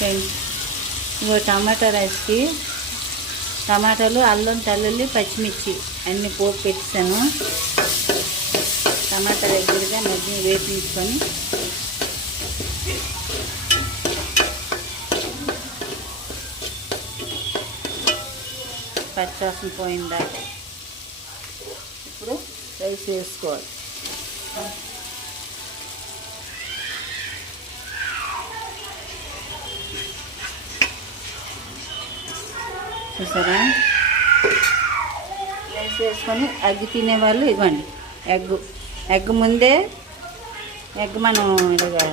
Friends, ఇగో టమాటా రైస్కి టమాటాలు, అల్లం, తెల్లుల్లి, పచ్చిమిర్చి అన్నీ పోపు పెట్టాను. టమాటా దగ్గరగా మధ్య వేపించుకొని పచ్చివాసన పోయిందా. ఇప్పుడు రైస్ వేసుకోవాలి. చూసారా, రైస్ వేసుకొని ఎగ్ తినేవాళ్ళు ఇవ్వండి. ఎగ్ ముందే మనం ఇలాగా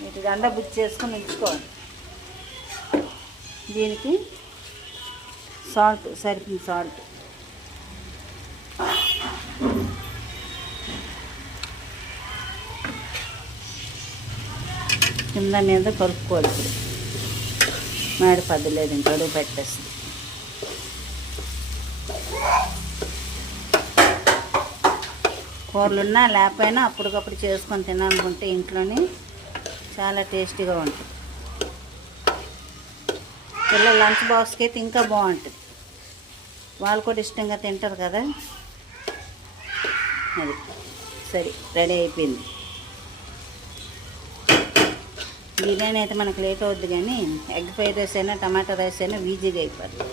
వీటి దండ బుక్ చేసుకొని ఉంచుకోవాలి. దీనికి సాల్ట్, సరిపోయిన సాల్ట్, కింద మీద కలుపుకోవాలి. ఇప్పుడు మాడి పద్దలేదు, ఇంకా అడుగు పెట్టేస్తుంది. కూరలున్నా లేకపోయినా అప్పటికప్పుడు చేసుకొని తినాలనుకుంటే ఇంట్లోనే చాలా టేస్టీగా ఉంటుంది. పిల్లల లంచ్ బాక్స్కి అయితే ఇంకా బాగుంటుంది, వాళ్ళు కూడా ఇష్టంగా తింటారు కదా. అది సరే, రెడీ అయిపోయింది. బిర్యానీ అయితే మనకు లేట్ అవుద్ది, కానీ ఎగ్ ఫ్రైడ్ రైస్ అయినా టమాటా రైస్ అయినా ఈజీగా అయిపోతుంది.